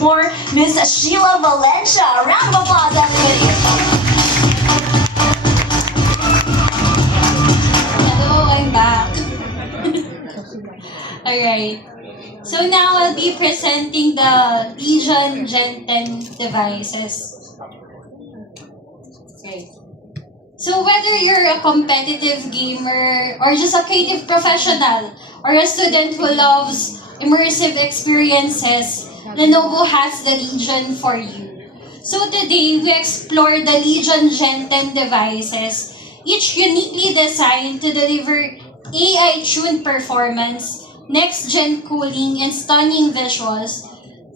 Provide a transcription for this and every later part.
more, Miss Sheila Valencia. A round of applause, everybody. Hello, I'm back. Alright. So now I'll be presenting the Legion Gen 10 devices. Okay. So whether you're a competitive gamer or just a creative professional or a student who loves immersive experiences, Lenovo has the Legion for you. So today we explore the Legion Gen 10 devices, each uniquely designed to deliver AI-tuned performance, next-gen cooling, and stunning visuals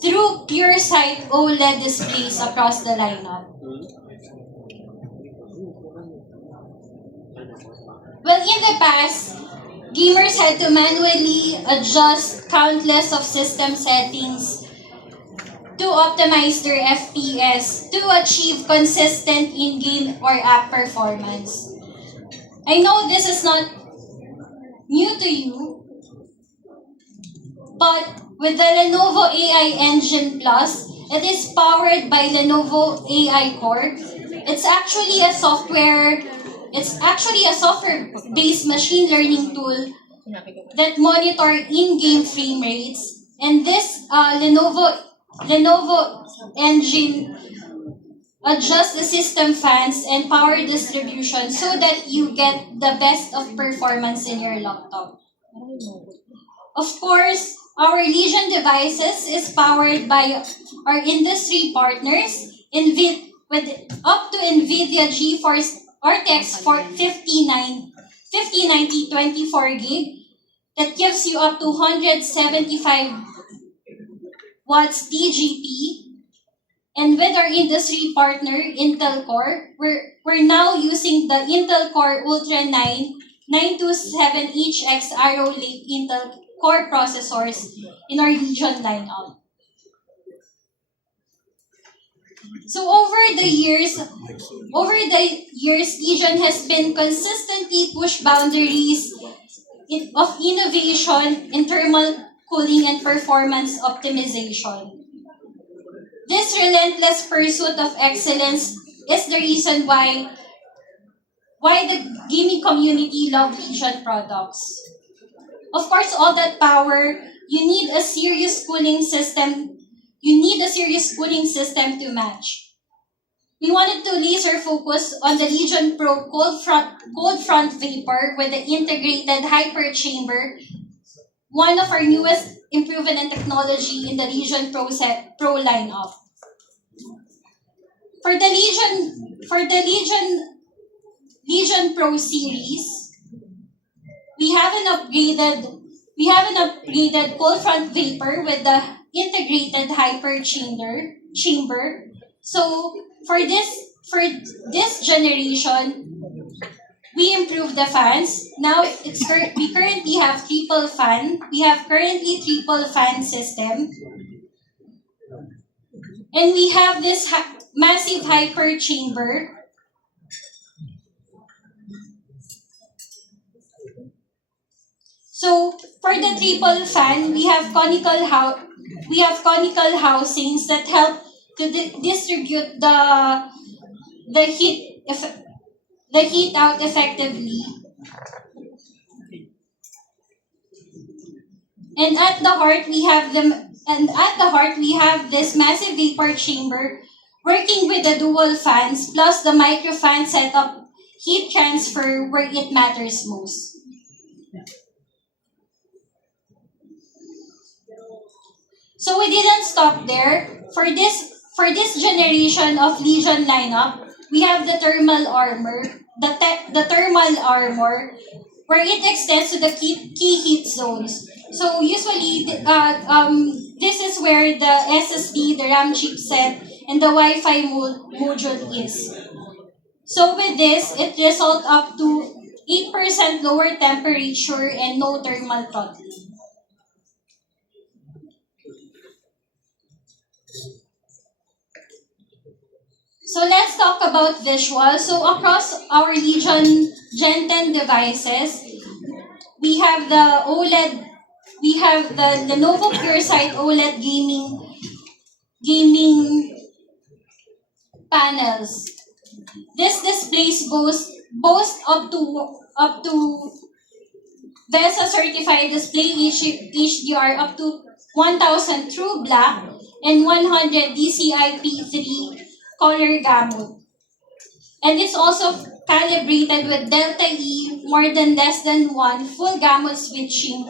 through PureSight OLED displays across the lineup. Well, in the past, gamers had to manually adjust countless of system settings to optimize their FPS to achieve consistent in-game or app performance. I know this is not new to you, but with the Lenovo AI Engine Plus, it is powered by Lenovo AI Core. It's actually a software-based machine learning tool that monitor in-game frame rates. And this Lenovo engine adjusts the system fans and power distribution so that you get the best of performance in your laptop. Of course, our Legion devices is powered by our industry partners with up to NVIDIA GeForce RTX 5090 24 gig that gives you up to 175 watts TGP. And with our industry partner, Intel Core, we're now using the Intel Core Ultra 927HX Arrow Lake Intel Core processors in our Legion lineup. So over the years, Legion has been consistently push boundaries of innovation in thermal cooling and performance optimization. This relentless pursuit of excellence is the reason why the gaming community love Legion products. Of course, all that power, you need a serious cooling system. You need a serious cooling system to match. We wanted to laser focus on the Legion Pro cold front vapor with the integrated hyper chamber, one of our newest improvement in technology in the Legion Pro lineup. For the Legion Pro series, we have an upgraded cold front vapor with the integrated hyper chamber. So for this generation, we improved the fans. Now we currently have triple fan. We have currently triple fan system, and we have this massive hyper chamber. So for the triple fan, we have conical housings that help to distribute the heat out effectively. And at the heart we have this massive vapor chamber working with the dual fans plus the micro fan setup heat transfer where it matters most. So we didn't stop there. For this generation of Legion lineup, we have the thermal armor, the thermal armor, where it extends to the key heat zones. So usually, this is where the SSD, the RAM chipset, and the Wi-Fi module is. So with this, it results up to 8% lower temperature and no thermal throttling. So let's talk about visual. So across our Legion Gen 10 devices, we have the Lenovo PureSight OLED gaming panels. This displays boast up to VESA certified display HDR up to 1000 true black and 100 DCI-P3 color gamut. And it's also calibrated with Delta E more than less than 1 full gamut switching.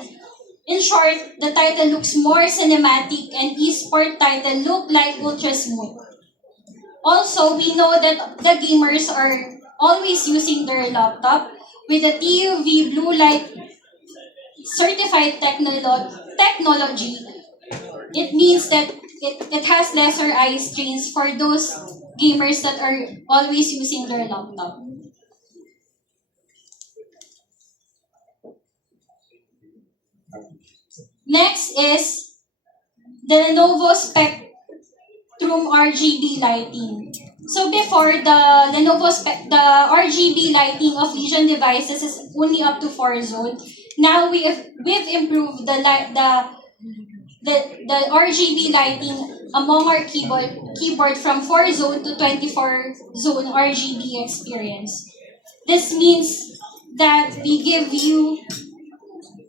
In short, the title looks more cinematic and eSport title look like ultra smooth. Also, we know that the gamers are always using their laptop with the TUV blue light certified technology. It means that it has lesser eye strains for those gamers that are always using their laptop. Next is the Lenovo Spectrum RGB lighting. So before, the RGB lighting of Legion devices is only up to 4 zone. Now we've improved the RGB lighting among our keyboard from 4 zone to 24 zone RGB experience. This means that we give you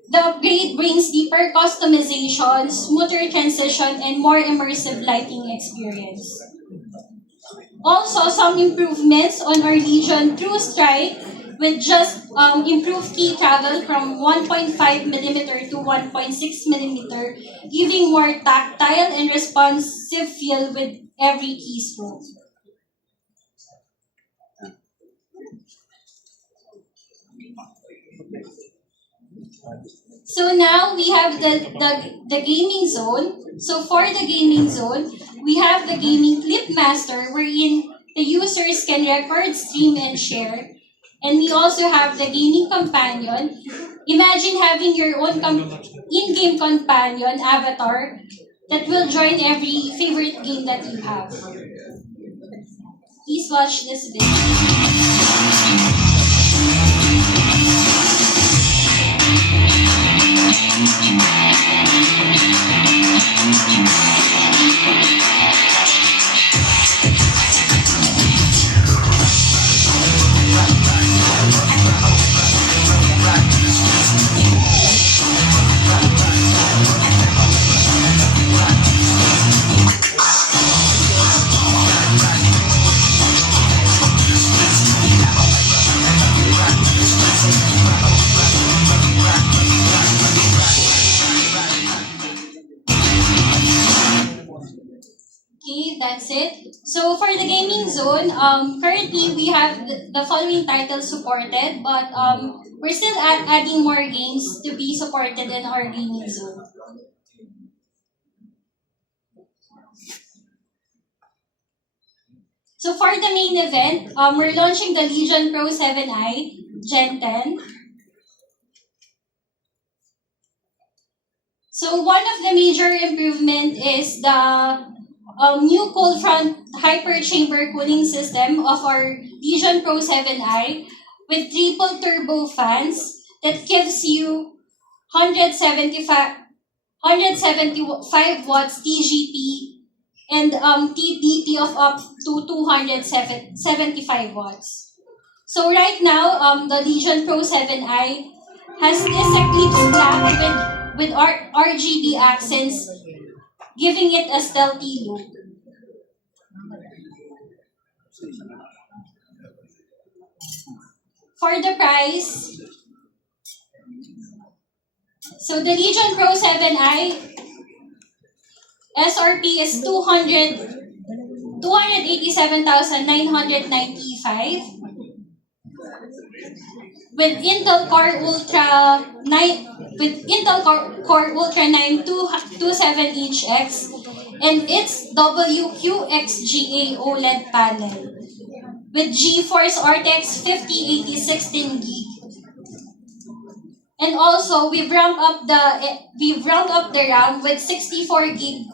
the upgrade brings deeper customization, smoother transition, and more immersive lighting experience. Also, some improvements on our Legion True Strike with just improved key travel from 1.5mm to 1.6mm, giving more tactile and responsive feel with every keystroke. So now we have the gaming zone. So for the gaming zone, we have the gaming clip master wherein the users can record, stream, and share. And we also have the gaming companion. Imagine having your own in-game companion avatar that will join every favorite game that you have. Please watch this video. Okay, that's it. So for the gaming zone, currently we have the following titles supported, but we're still adding more games to be supported in our gaming zone. So for the main event, we're launching the Legion Pro 7i Gen 10. So one of the major improvement is the new cold front hyper chamber cooling system of our Legion Pro 7i with triple turbo fans that gives you 175 watts TGP and TDP of up to 275 watts. So right now, the Legion Pro 7i has this Eclipse Black with RGB accents, giving it a stealthy look. For the price, so the Legion Pro 7i SRP is 287,995 with Intel Core Ultra 9 27HX and its WQXGA OLED panel with GeForce RTX 5080 16GB. And also we've ramped up the RAM with 64GB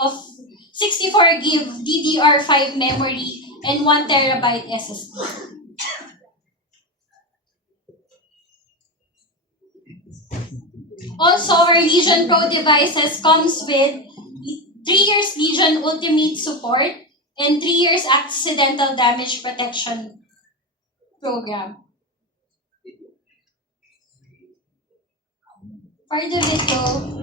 of 64GB DDR5 memory and 1TB SSD. Also, our Legion Pro devices comes with 3 years Legion Legion Ultimate Support, and 3 years Accidental Damage Protection Program. For the video,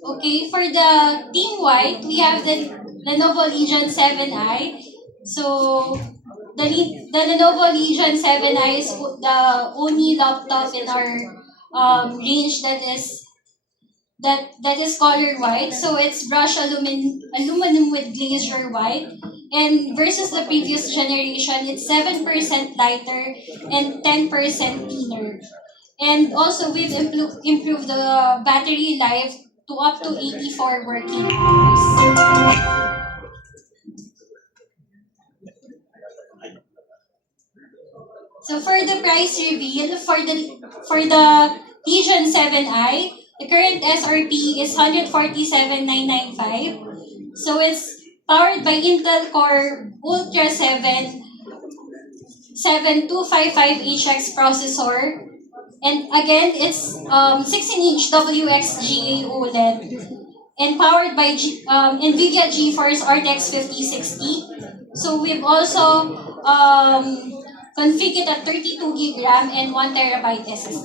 okay, for the Team White, we have the Lenovo Legion 7i. So, the Lenovo Legion 7i is the only laptop in our range that is color white. So, it's brushed aluminum with glazier white. And versus the previous generation, it's 7% lighter and 10% thinner. And also, we've improved the battery life to up to 84 working hours. So for the price reveal, for the Legion 7i, the current SRP is 147,995. So it's powered by Intel Core Ultra 7 7255HX processor. And again, it's 16-inch WXGA OLED and powered by NVIDIA GeForce RTX 5060. So we've also configured a 32 gig RAM and 1 terabyte SSD.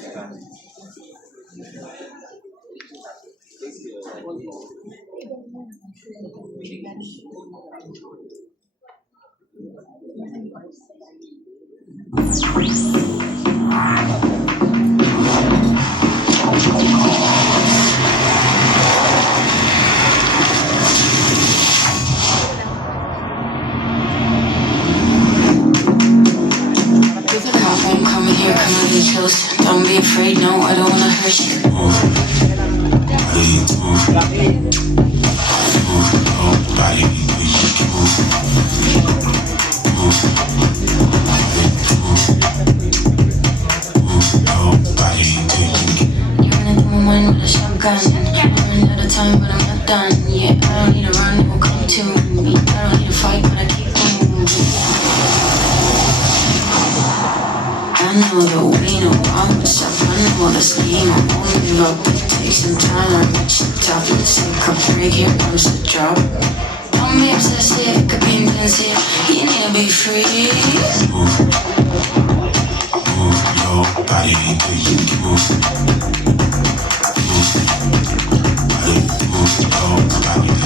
I'm coming here, coming in close. Don't be afraid, no, I don't wanna hurt you. You're running through my mind with a shotgun. I'm running out of time, but I'm not done. Yeah, I don't need to run, it will come to me. I don't need to fight, but I keep on moving. I know that we know I'm with stuff. I know all this game. I'm only up. Take some time. I reach the top of the same cup break. Here comes the drop. Don't be obsessive. Could be intensive. You need to be free. Move your body until you can move. Move your body until you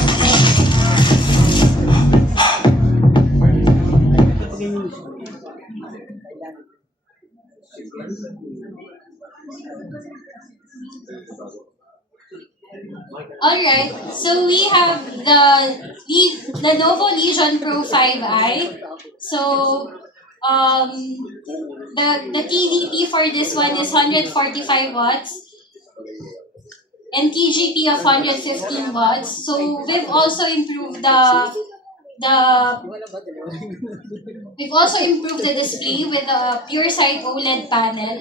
Alright, so we have the Lenovo Legion Pro 5i. So the TDP for this one is 145 watts and TGP of 115 watts. So we've also improved the display with a PureSight OLED panel.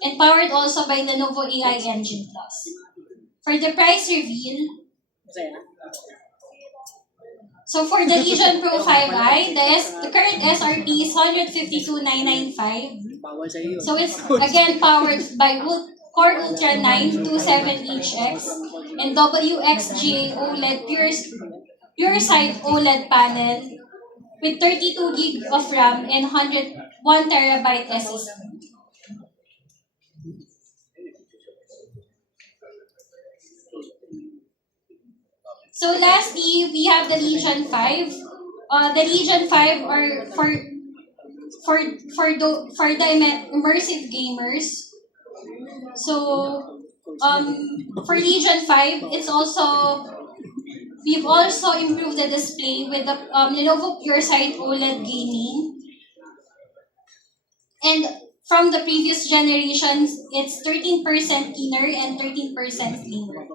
And powered also by the Lenovo AI Engine Plus. For the price reveal, So for the Legion Pro 5i, the current SRP is 152,995. So it's again powered by Core Ultra 927HX and WXGA OLED Pure Sight OLED panel with 32 gig of RAM and 1 terabyte SSD. So lastly, we have the Legion 5. The Legion 5 are for the immersive gamers. So for Legion 5, we've also improved the display with the Lenovo PureSight OLED gaming. And from the previous generations, it's 13% thinner and 13% slimmer.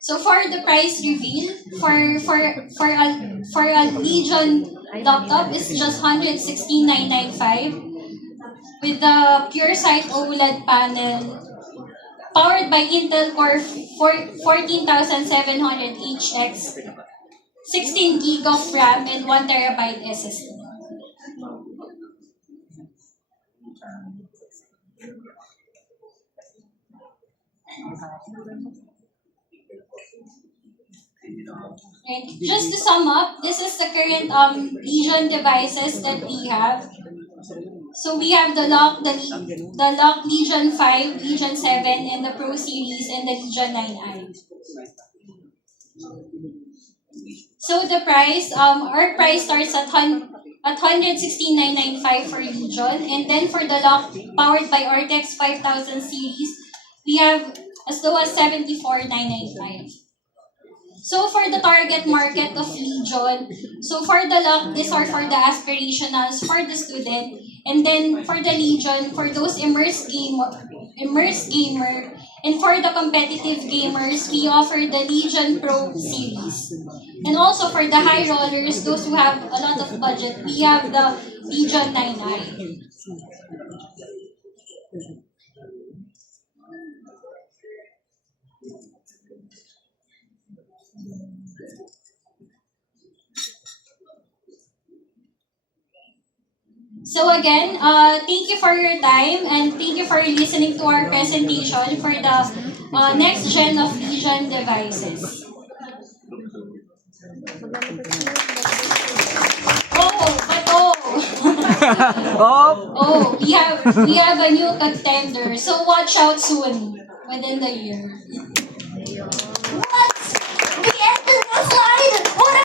So for the price reveal, for a Legion laptop, it's just 116,995 with the PureSight OLED panel powered by Intel Core 14700HX, 16 gig of RAM and 1 terabyte SSD. Right. Just to sum up, this is the current Legion devices that we have. So we have the lock Legion 5, Legion 7, and the Pro Series, and the Legion 9i. So the price, our price starts at 116,995 for Legion, and then for the lock powered by RTX 5000 series, we have as low as 74,995. So for the target market of Legion, so for the lock, these are for the aspirationals, for the student, and then for the Legion, for those immersed gamer, and for the competitive gamers, we offer the Legion Pro series. And also for the high rollers, those who have a lot of budget, we have the Legion 9i. So again, thank you for your time and thank you for listening to our presentation for the next gen of Legion devices. We have a new contender, so watch out soon within the year.